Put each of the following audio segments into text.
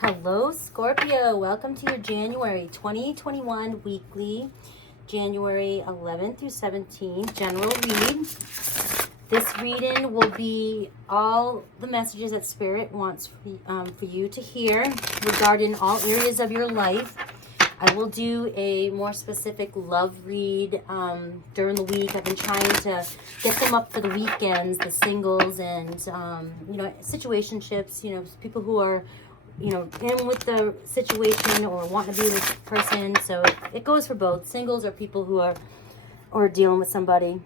Hello, Scorpio. Welcome to your January 2021 weekly, January 11th through 17th general read. This reading will be all the messages that Spirit wants for you to hear regarding all areas of your life. I will do a more specific love read during the week. I've been trying to get them up for the weekends, the singles and, situationships, people who are in with the situation or want to be with this person. So it goes for both singles or people who are dealing with somebody.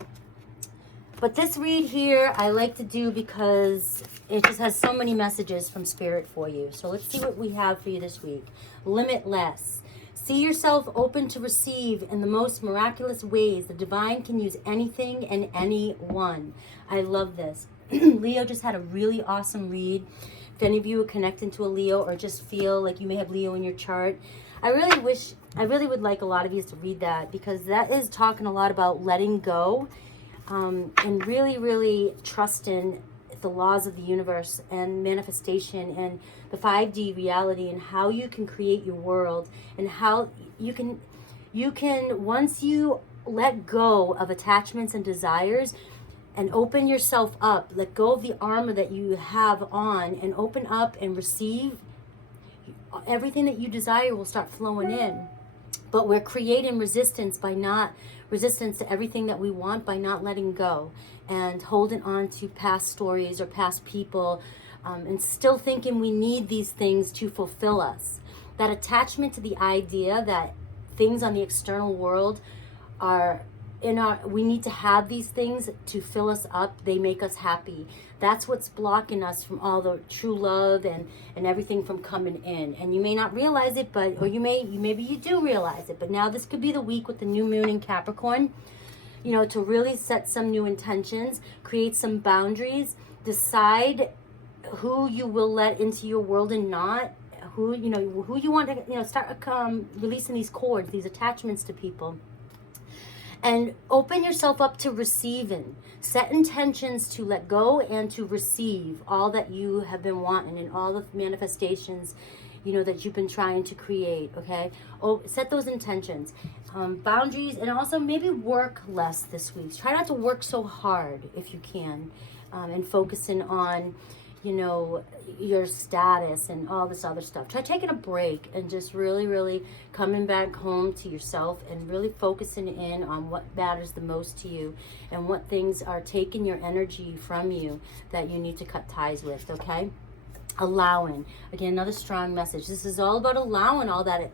But this read here I like to do because it just has so many messages from Spirit for you. So let's see what we have for you this week. Limitless. See yourself open to receive in the most miraculous ways. The divine can use anything and anyone. I love this. Leo just had a really awesome read. If any of you are connecting to a Leo or just feel like you may have Leo in your chart, I really would like a lot of you to read that, because that is talking a lot about letting go and really trusting the laws of the universe and manifestation and the 5D reality, and how you can create your world, and how you can once you let go of attachments and desires and open yourself up, let go of the armor that you have on and open up and receive, everything that you desire will start flowing in. But we're creating resistance to everything that we want by not letting go and holding on to past stories or past people, and still thinking we need these things to fulfill us. That attachment to the idea that things on the external world are we need to have these things to fill us up. They make us happy. That's what's blocking us from all the true love and everything from coming in. And you may not realize it, maybe you do realize it. But now this could be the week with the new moon in Capricorn, to really set some new intentions, create some boundaries, decide who you will let into your world and not, who you want to, start releasing these cords, these attachments to people. And open yourself up to receiving. Set intentions to let go and to receive all that you have been wanting and all the manifestations, that you've been trying to create, okay? Set those intentions. Boundaries, and also maybe work less this week. Try not to work so hard if you can, and focusing on, your status and all this other stuff. Try taking a break and just really coming back home to yourself and really focusing in on what matters the most to you and what things are taking your energy from you that you need to cut ties with, okay? Allowing. Again, another strong message. This is all about allowing all that,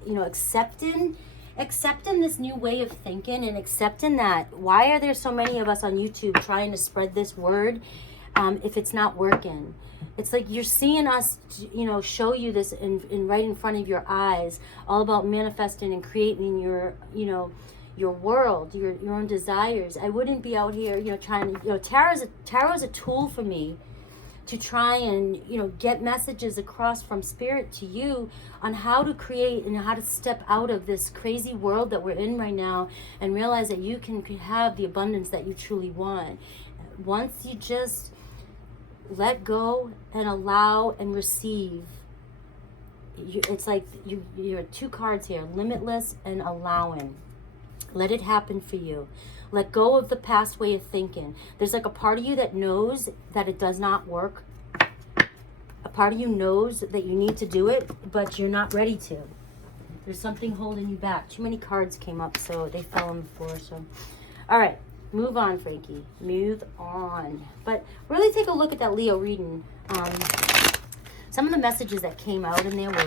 accepting this new way of thinking, and accepting that why are there so many of us on YouTube trying to spread this word if it's not working? It's like you're seeing us, show you this in right in front of your eyes, all about manifesting and creating your world, your own desires. I wouldn't be out here, trying to, tarot's a tool for me to try and, get messages across from Spirit to you on how to create and how to step out of this crazy world that we're in right now and realize that you can have the abundance that you truly want. Once you just let go and allow and receive. It's like you're two cards here, limitless and allowing. Let it happen for you. Let go of the past way of thinking. There's like a part of you that knows that it does not work. A part of you knows that you need to do it, but you're not ready to. There's something holding you back. Too many cards came up, so they fell on the floor. So, all right. Move on, Frankie. Move on. But really take a look at that Leo reading. Some of the messages that came out in there were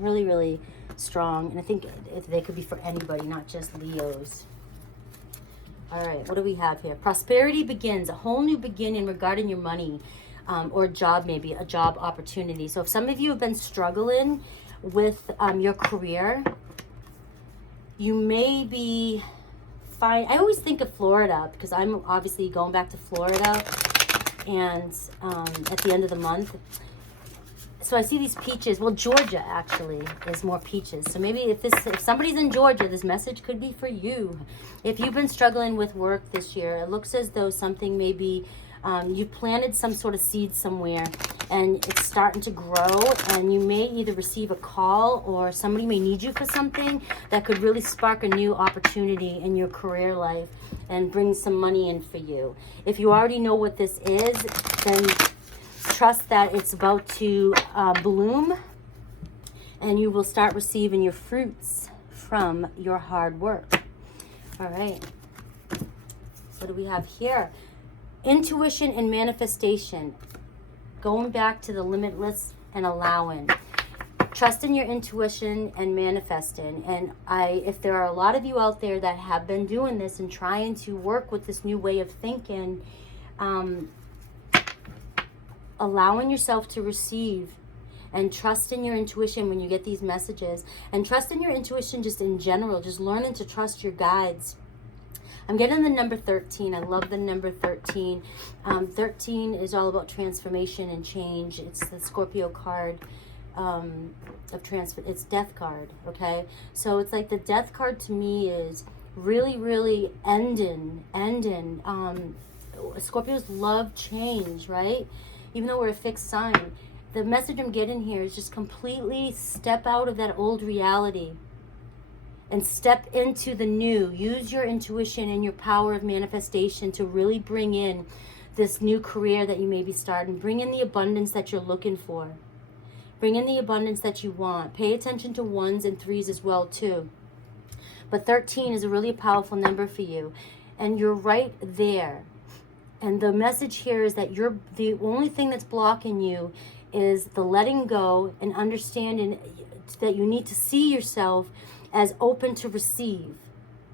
really strong. And I think they could be for anybody, not just Leos. All right, what do we have here? Prosperity begins. A whole new beginning regarding your money or job, maybe a job opportunity. So if some of you have been struggling with your career, you may be... I always think of Florida because I'm obviously going back to Florida and at the end of the month. So I see these peaches. Well, Georgia actually is more peaches. So maybe if somebody's in Georgia, this message could be for you. If you've been struggling with work this year, it looks as though something maybe you planted some sort of seed somewhere and it's starting to grow, and you may either receive a call or somebody may need you for something that could really spark a new opportunity in your career life and bring some money in for you. If you already know what this is, then trust that it's about to bloom, and you will start receiving your fruits from your hard work. All right. What do we have here? Intuition and manifestation. Going back to the limitless and allowing. Trust in your intuition and manifesting. And if there are a lot of you out there that have been doing this and trying to work with this new way of thinking, allowing yourself to receive, and trust in your intuition when you get these messages, and trust in your intuition just in general, just learning to trust your guides. I'm getting the number 13. I love the number 13. 13 is all about transformation and change. It's the Scorpio card of transfer. It's death card, okay? So it's like the death card to me is really, really ending. Scorpios love change, right? Even though we're a fixed sign. The message I'm getting here is just completely step out of that old reality and step into the new. Use your intuition and your power of manifestation to really bring in this new career that you may be starting. Bring in the abundance that you're looking for. Bring in the abundance that you want. Pay attention to 1s and 3s as well too. But 13 is a really powerful number for you. And you're right there. And the message here is that the only thing that's blocking you is the letting go and understanding that you need to see yourself as open to receive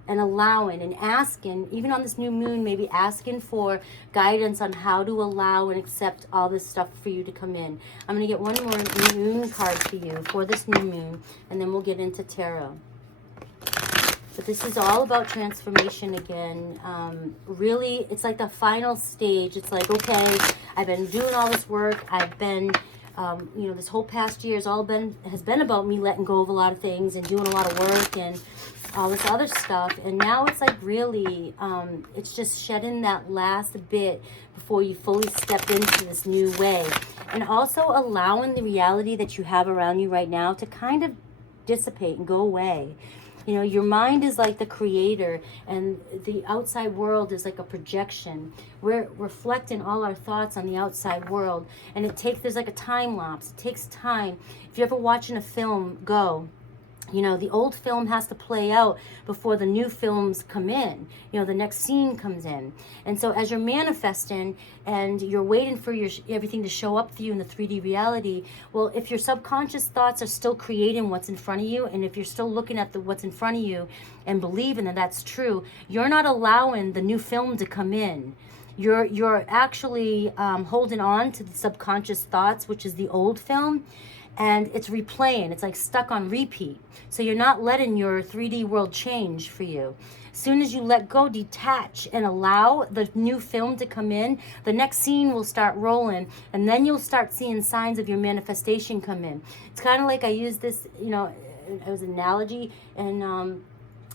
and allowing and asking, even on this new moon, maybe asking for guidance on how to allow and accept all this stuff for you to come in. I'm going to get one more moon card for you for this new moon, and then we'll get into tarot. But this is all about transformation again. Really, it's like the final stage. It's like, okay, I've been doing all this work. I've been, this whole past year has been about me letting go of a lot of things and doing a lot of work and all this other stuff. And now it's like really, it's just shedding that last bit before you fully step into this new way. And also allowing the reality that you have around you right now to kind of dissipate and go away. You know, your mind is like the creator, and the outside world is like a projection. We're reflecting all our thoughts on the outside world, and there's like a time lapse. It takes time. If you're ever watching a film go, you know, the old film has to play out before the new films come in. You know, the next scene comes in. And so as you're manifesting and you're waiting for everything to show up for you in the 3D reality, well, if your subconscious thoughts are still creating what's in front of you, and if you're still looking at what's in front of you and believing that that's true, you're not allowing the new film to come in. You're actually holding on to the subconscious thoughts, which is the old film, and it's replaying. It's like stuck on repeat. So you're not letting your 3D world change for you. As soon as you let go, detach, and allow the new film to come in, the next scene will start rolling, and then you'll start seeing signs of your manifestation come in. It's kind of like I use this, as an analogy, and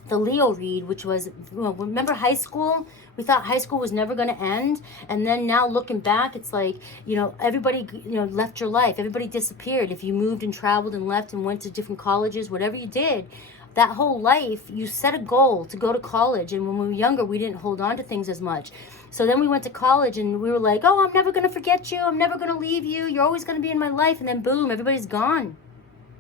the Leo read, which was, remember high school? We thought high school was never going to end. And then now looking back, it's like, everybody, left your life. Everybody disappeared. If you moved and traveled and left and went to different colleges, whatever you did, that whole life, you set a goal to go to college. And when we were younger, we didn't hold on to things as much. So then we went to college and we were like, oh, I'm never going to forget you. I'm never going to leave you. You're always going to be in my life. And then boom, everybody's gone.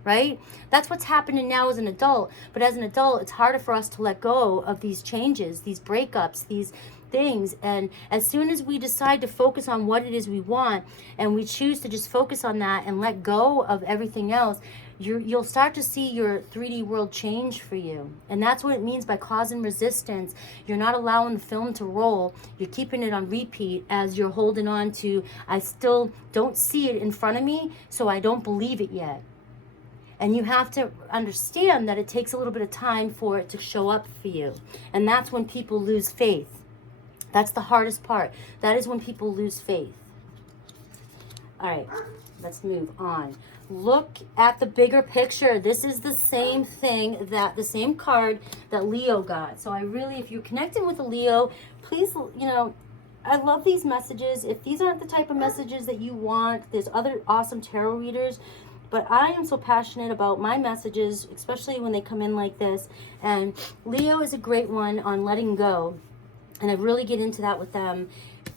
Right? That's what's happening now as an adult. But as an adult, it's harder for us to let go of these changes, these breakups, these things. And as soon as we decide to focus on what it is we want, and we choose to just focus on that and let go of everything else, you'll start to see your 3D world change for you. And that's what it means by causing resistance. You're not allowing the film to roll. You're keeping it on repeat as you're holding on to, I still don't see it in front of me, so I don't believe it yet. And you have to understand that it takes a little bit of time for it to show up for you. And that's when people lose faith. That's the hardest part. That is when people lose faith. All right, let's move on. Look at the bigger picture. This is the same thing, the same card that Leo got. So if you're connecting with a Leo, please, I love these messages. If these aren't the type of messages that you want, there's other awesome tarot readers. But I am so passionate about my messages, especially when they come in like this. And Leo is a great one on letting go. And I really get into that with them.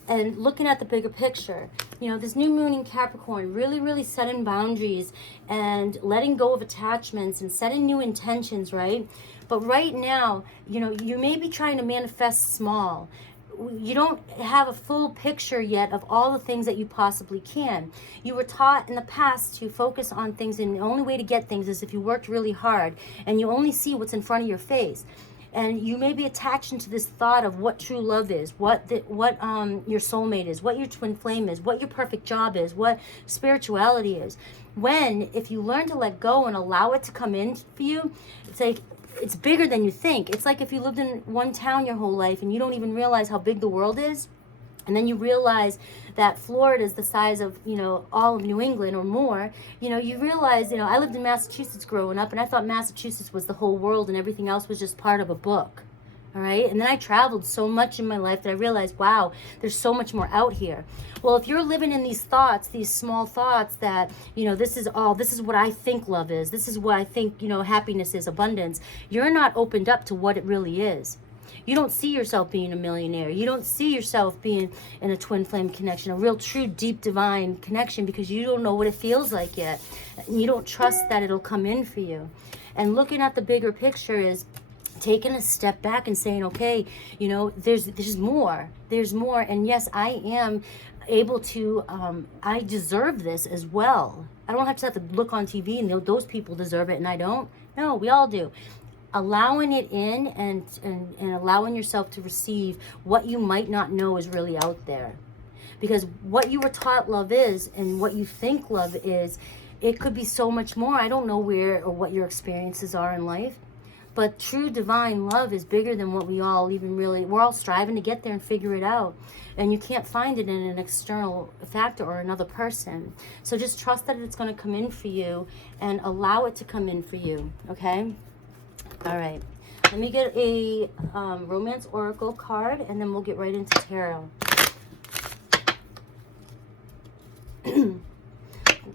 And looking at the bigger picture. You know, this new moon in Capricorn, really setting boundaries and letting go of attachments and setting new intentions, right? But right now, you know, you may be trying to manifest small. You don't have a full picture yet of all the things that you possibly can. You were taught in the past to focus on things, and the only way to get things is if you worked really hard, and you only see what's in front of your face. And you may be attached into this thought of what true love is, what your soulmate is, what your twin flame is, what your perfect job is, what spirituality is. When, if you learn to let go and allow it to come in for you, it's like, it's bigger than you think. It's like if you lived in one town your whole life and you don't even realize how big the world is. And then you realize that Florida is the size of, you know, all of New England or more. You know, you realize, you know, I lived in Massachusetts growing up, and I thought Massachusetts was the whole world and everything else was just part of a book. All right. And then I traveled so much in my life that I realized, wow, there's so much more out here. Well, if you're living in these thoughts, these small thoughts that, you know, this is what I think love is. This is what I think, you know, happiness is, abundance. You're not opened up to what it really is. You don't see yourself being a millionaire. You don't see yourself being in a twin flame connection, a real true deep divine connection, because you don't know what it feels like yet. And you don't trust that it'll come in for you. And looking at the bigger picture is taking a step back and saying, okay, you know, there's more. And yes, I am able to, I deserve this as well. I don't have to look on TV and those people deserve it and I don't. No, we all do. Allowing it in and allowing yourself to receive what you might not know is really out there. Because what you were taught love is and what you think love is, it could be so much more. I don't know where or what your experiences are in life. But true divine love is bigger than what we all even really, we're all striving to get there and figure it out. And you can't find it in an external factor or another person. So just trust that it's going to come in for you and allow it to come in for you, okay? All right. Let me get a romance oracle card and then we'll get right into tarot.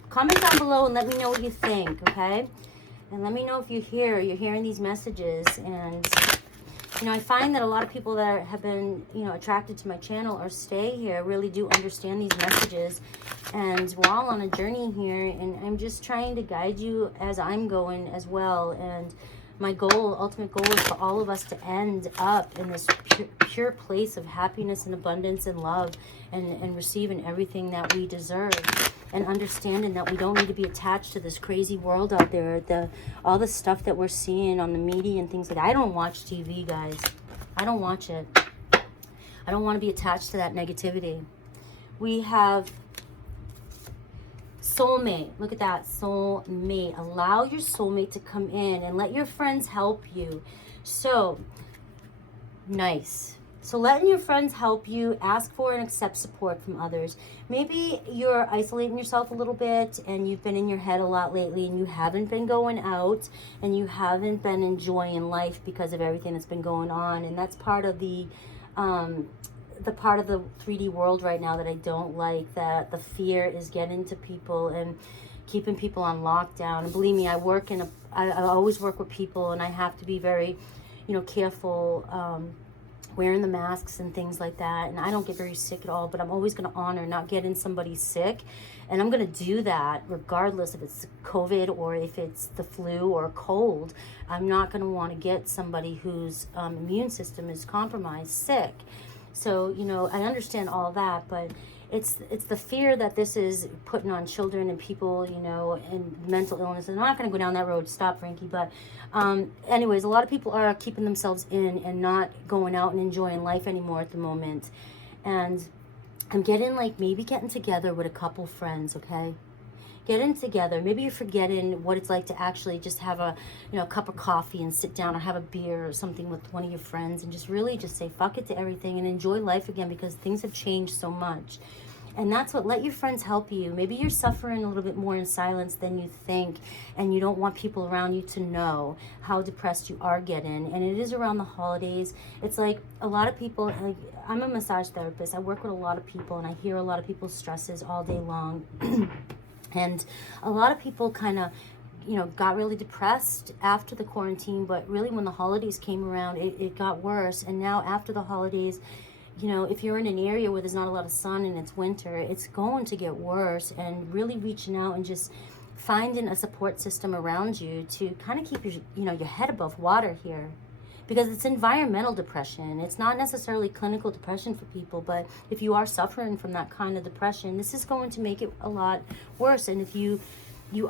Comment down below and let me know what you think, okay? And let me know if you're hearing these messages. And, you know, I find that a lot of people that have been, you know, attracted to my channel or stay here really do understand these messages. And we're all on a journey here. And I'm just trying to guide you as I'm going as well. And my goal, ultimate goal, is for all of us to end up in this pure place of happiness and abundance and love and receiving everything that we deserve. And understanding that we don't need to be attached to this crazy world out there. All the stuff that we're seeing on the media and things like that. I don't watch TV, guys. I don't watch it. I don't want to be attached to that negativity. We have soulmate. Look at that, soulmate. Allow your soulmate to come in and let your friends help you. So, nice. So letting your friends help you, ask for and accept support from others. Maybe you're isolating yourself a little bit and you've been in your head a lot lately and you haven't been going out and you haven't been enjoying life because of everything that's been going on. And that's part of the part of the 3D world right now that I don't like, that the fear is getting to people and keeping people on lockdown. And believe me, I always work with people and I have to be very, you know, careful, wearing the masks and things like that. And I don't get very sick at all, but I'm always going to honor not getting somebody sick. And I'm going to do that regardless if it's COVID or if it's the flu or a cold. I'm not going to want to get somebody whose immune system is compromised sick. So, you know, I understand all that, but it's the fear that this is putting on children and people, you know, and mental illness. And I'm not going to go down that road. Stop, Frankie. But anyways, a lot of people are keeping themselves in and not going out and enjoying life anymore at the moment. And I'm maybe getting together with a couple friends, okay? Getting together. Maybe you're forgetting what it's like to actually just have a, you know, cup of coffee and sit down or have a beer or something with one of your friends and just really just say fuck it to everything and enjoy life again, because things have changed so much. And that's what, let your friends help you. Maybe you're suffering a little bit more in silence than you think, and you don't want people around you to know how depressed you are getting. And it is around the holidays. It's like a lot of people, like, I'm a massage therapist. I work with a lot of people, and I hear a lot of people's stresses all day long. And a lot of people kind of, you know, got really depressed after the quarantine, but really when the holidays came around, it got worse. And now after the holidays, you know, if you're in an area where there's not a lot of sun and it's winter, it's going to get worse. And really reaching out and just finding a support system around you to kind of keep your, you know, your head above water here. Because it's environmental depression. It's not necessarily clinical depression for people, but if you are suffering from that kind of depression, this is going to make it a lot worse. And if you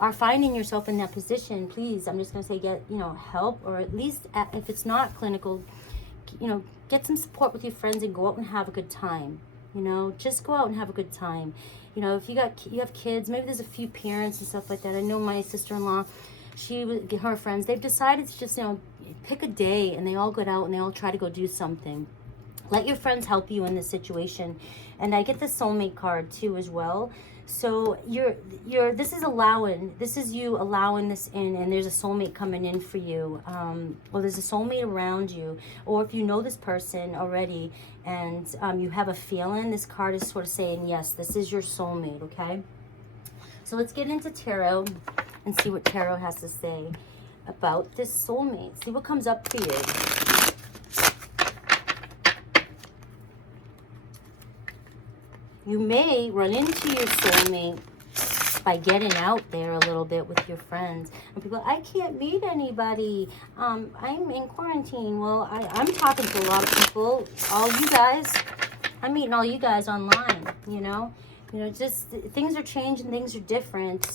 are finding yourself in that position, please, I'm just going to say, get, you know, help, or at least if it's not clinical, you know, get some support with your friends and go out and have a good time. You know, just go out and have a good time. You know, if you have kids, maybe there's a few parents and stuff like that. I know my sister-in-law, her friends, they've decided to just, you know, pick a day and they all go out and they all try to go do something. Let your friends help you in this situation. And I get the soulmate card too as well. So this is you allowing this in, and there's a soulmate coming in for you, or there's a soulmate around you, or if you know this person already and you have a feeling, this card is sort of saying, yes, this is your soulmate, okay? So let's get into tarot and see what tarot has to say about this soulmate. See what comes up for you. You may run into your soulmate by getting out there a little bit with your friends. And people, I can't meet anybody. I'm in quarantine. Well, I'm talking to a lot of people. All you guys, I'm meeting all you guys online, you know. You know, just things are changing, things are different.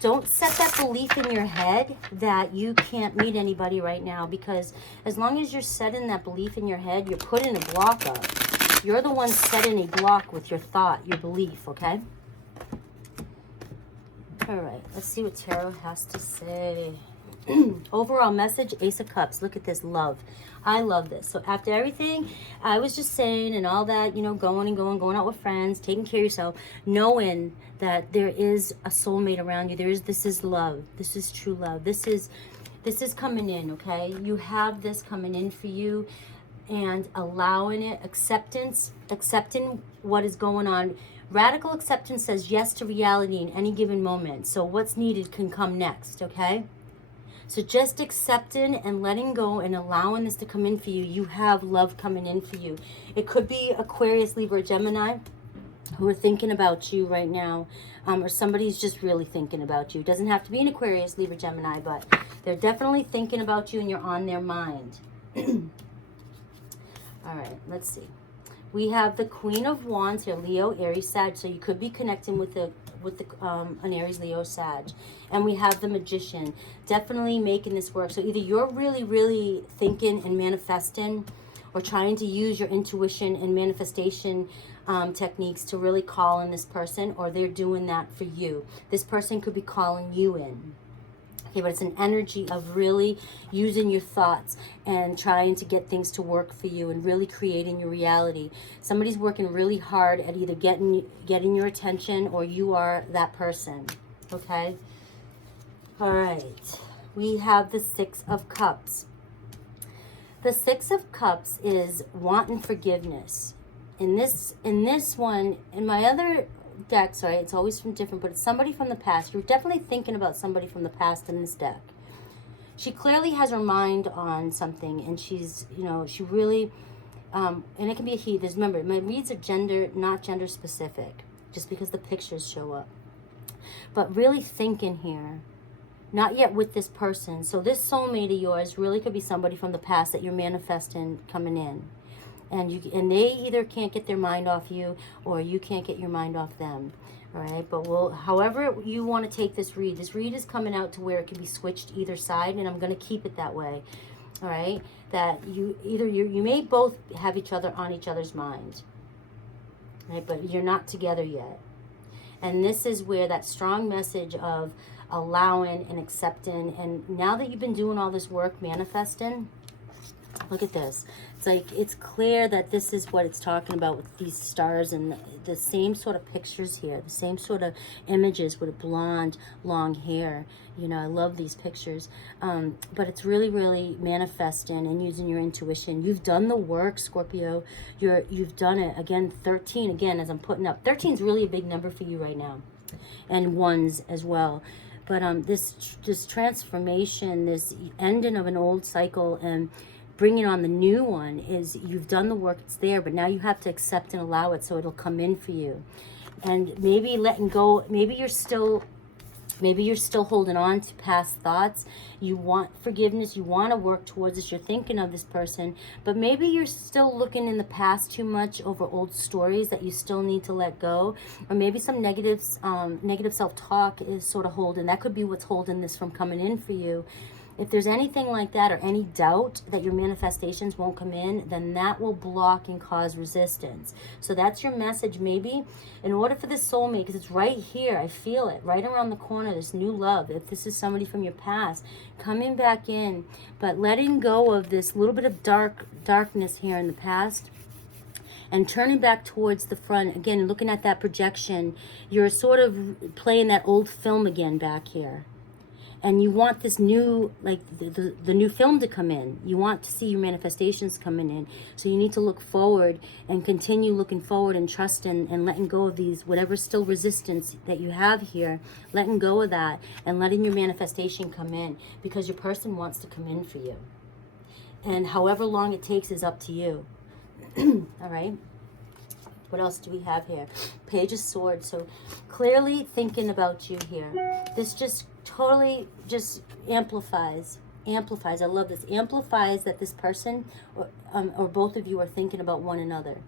Don't set that belief in your head that you can't meet anybody right now, because as long as you're setting that belief in your head, you're putting a block up. You're the one setting a block with your thought, your belief, okay? All right, let's see what tarot has to say. Overall message, Ace of Cups. Look at this, love. I love this. So after everything I was just saying and all that, you know, going out with friends, taking care of yourself, knowing that there is a soulmate around you. This is love. This is true love. This is coming in, okay? You have this coming in for you. And allowing it, accepting what is going on. Radical acceptance says yes to reality in any given moment. So what's needed can come next, okay? So just accepting and letting go and allowing this to come in for you. You have love coming in for you. It could be Aquarius, Libra, Gemini who are thinking about you right now. Or somebody's just really thinking about you. It doesn't have to be an Aquarius, Libra, Gemini, but they're definitely thinking about you and you're on their mind. All right, let's see. We have the Queen of Wands here, Leo, Aries, Sag. So you could be connecting with an Aries, Leo, Sag. And we have the Magician, definitely making this work. So either you're really, really thinking and manifesting, or trying to use your intuition and manifestation techniques to really call in this person, or they're doing that for you. This person could be calling you in. Okay, but it's an energy of really using your thoughts and trying to get things to work for you and really creating your reality. Somebody's working really hard at either getting your attention, or you are that person, okay? All right, we have the Six of Cups. The Six of Cups is wanting forgiveness. In this one, in my other deck, sorry, it's always from different, but it's somebody from the past. You're definitely thinking about somebody from the past in this deck. She clearly has her mind on something, and she's, you know, she really, and it can be a he. Remember, my reads are not gender specific, just because the pictures show up. But really thinking here, not yet with this person. So this soulmate of yours really could be somebody from the past that you're manifesting coming in. And they either can't get their mind off you, or you can't get your mind off them. All right, but however you want to take this read is coming out to where it can be switched either side, and I'm going to keep it that way. All right, that you may both have each other on each other's mind, right? But you're not together yet. And this is where that strong message of allowing and accepting, and now that you've been doing all this work manifesting, Look at this. It's like, it's clear that this is what it's talking about with these stars and the same sort of pictures here, the same sort of images with a blonde, long hair. You know, I love these pictures. But it's really, really manifesting and using your intuition. You've done the work, Scorpio. You've done it. Again, 13, again, as I'm putting up. 13 is really a big number for you right now. And ones as well. But this transformation, this ending of an old cycle and bringing on the new one is, you've done the work, it's there, but now you have to accept and allow it so it'll come in for you. And maybe letting go, maybe you're still holding on to past thoughts. You want forgiveness, you want to work towards this, you're thinking of this person, but maybe you're still looking in the past too much over old stories that you still need to let go. Or maybe some negative self-talk is sort of holding. That could be what's holding this from coming in for you. If there's anything like that, or any doubt that your manifestations won't come in, then that will block and cause resistance. So that's your message. Maybe in order for this soulmate, because it's right here, I feel it right around the corner, this new love. If this is somebody from your past coming back in, but letting go of this little bit of darkness here in the past and turning back towards the front, again, looking at that projection, you're sort of playing that old film again back here. And you want this new, like the new film to come in. You want to see your manifestations coming in. So you need to look forward and continue looking forward and trusting and letting go of these, whatever still resistance that you have here, letting go of that and letting your manifestation come in, because your person wants to come in for you. And however long it takes is up to you. All right. What else do we have here? Page of Swords. So clearly thinking about you here. This just totally just amplifies. I love this. Amplifies that this person or both of you are thinking about one another.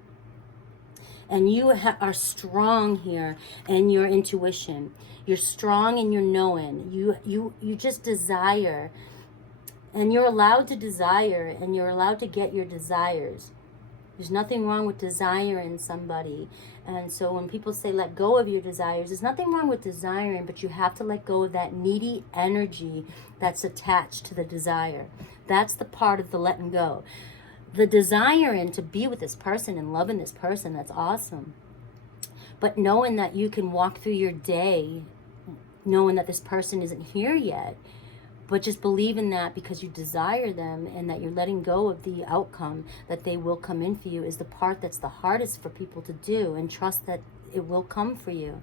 And you are strong here in your intuition. You're strong in your knowing. You just desire. And you're allowed to desire, and you're allowed to get your desires. There's nothing wrong with desiring somebody. And so when people say let go of your desires, there's nothing wrong with desiring, but you have to let go of that needy energy that's attached to the desire. That's the part of the letting go. The desiring to be with this person and loving this person, that's awesome. But knowing that you can walk through your day knowing that this person isn't here yet, but just believe in that because you desire them and that you're letting go of the outcome, that they will come in for you, is the part that's the hardest for people to do, and trust that it will come for you.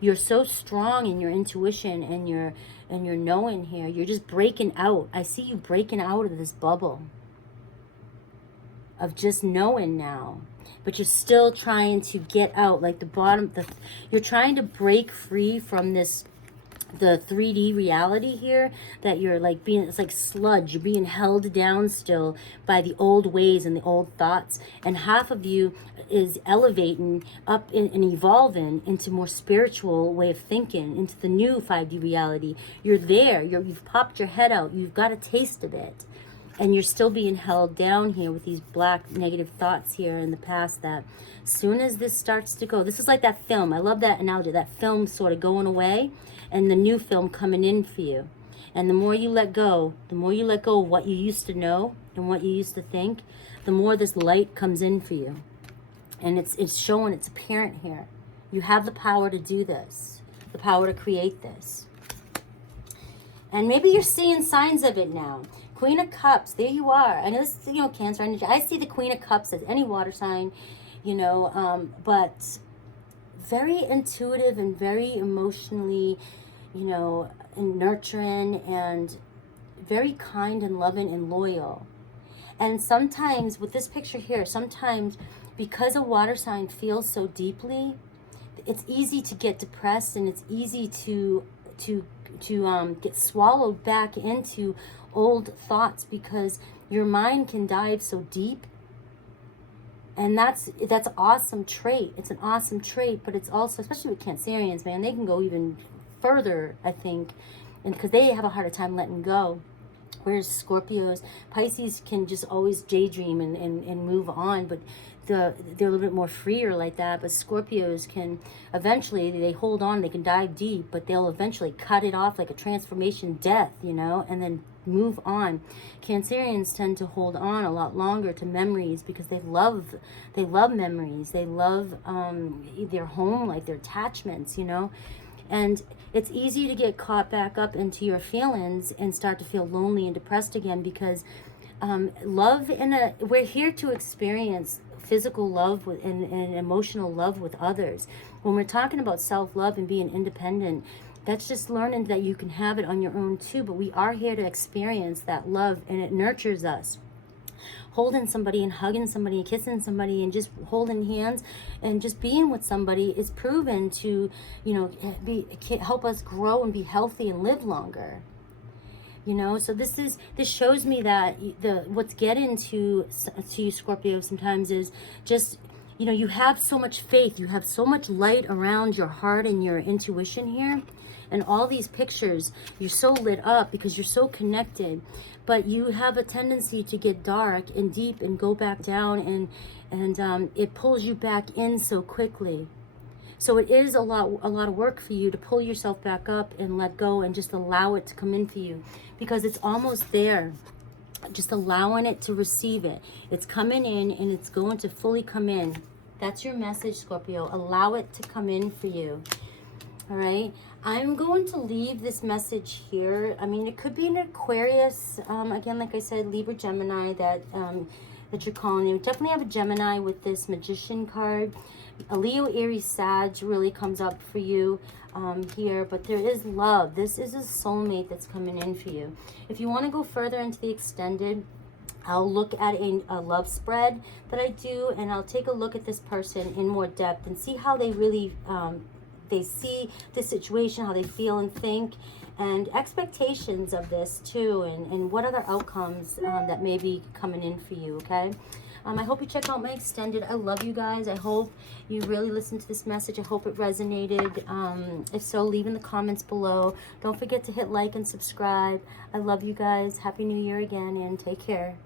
You're so strong in your intuition and your knowing here. You're just breaking out. I see you breaking out of this bubble of just knowing now, but you're still trying to get out, like the bottom, you're trying to break free from this, the 3D reality here, that you're like being, it's like sludge, you're being held down still by the old ways and the old thoughts, and half of you is elevating up and evolving into more spiritual way of thinking, into the new 5D reality. You're there, you've popped your head out, you've got a taste of it, and you're still being held down here with these black negative thoughts here in the past, that soon as this starts to go, this is like that film, I love that analogy, that film sort of going away and the new film coming in for you. And the more you let go of what you used to know and what you used to think, the more this light comes in for you. And it's showing, it's apparent here. You have the power to do this, the power to create this. And maybe you're seeing signs of it now. Queen of Cups, there you are. I know this is, Cancer energy. I see the Queen of Cups as any water sign, but very intuitive and very emotionally, and nurturing and very kind and loving and loyal. And sometimes with this picture here, sometimes because a water sign feels so deeply, it's easy to get depressed, and it's easy to get swallowed back into old thoughts, because your mind can dive so deep. And that's an awesome trait. It's an awesome trait, but it's also, especially with Cancerians, man, they can go even further, I think, and because they have a harder time letting go. Whereas Scorpios, Pisces can just always daydream and move on, but they're a little bit more freer like that. But Scorpios can eventually, they hold on, they can dive deep, but they'll eventually cut it off like a transformation death, you know, and then move on. Cancerians tend to hold on a lot longer to memories because they love memories. They love their home, like their attachments, you know. And it's easy to get caught back up into your feelings and start to feel lonely and depressed again, because we're here to experience physical love and emotional love with others. When we're talking about self-love and being independent, that's just learning that you can have it on your own too, but we are here to experience that love, and it nurtures us. Holding somebody and hugging somebody and kissing somebody and just holding hands and just being with somebody is proven to, you know, help us grow and be healthy and live longer. You know, so this shows me that what's getting to you, Scorpio, sometimes is just, you know, you have so much faith, you have so much light around your heart and your intuition here, and all these pictures, you're so lit up because you're so connected, but you have a tendency to get dark and deep and go back down, and it pulls you back in so quickly. So it is a lot of work for you to pull yourself back up and let go and just allow it to come in for you, because it's almost there. Just allowing it to receive it. It's coming in and it's going to fully come in. That's your message, Scorpio. Allow it to come in for you. All right. I'm going to leave this message here. I mean, it could be an Aquarius. Again, like I said, Libra, Gemini that you're calling. You definitely have a Gemini with this Magician card. A Leo, Aries, Sag really comes up for you here, but there is love. This is a soulmate that's coming in for you. If you want to go further into the extended, I'll look at a love spread that I do, and I'll take a look at this person in more depth and see how they really they see the situation, how they feel and think, and expectations of this too, and what other outcomes that may be coming in for you, okay? I hope you check out my extended. I love you guys. I hope you really listened to this message. I hope it resonated. If so, leave in the comments below. Don't forget to hit like and subscribe. I love you guys. Happy New Year again, and take care.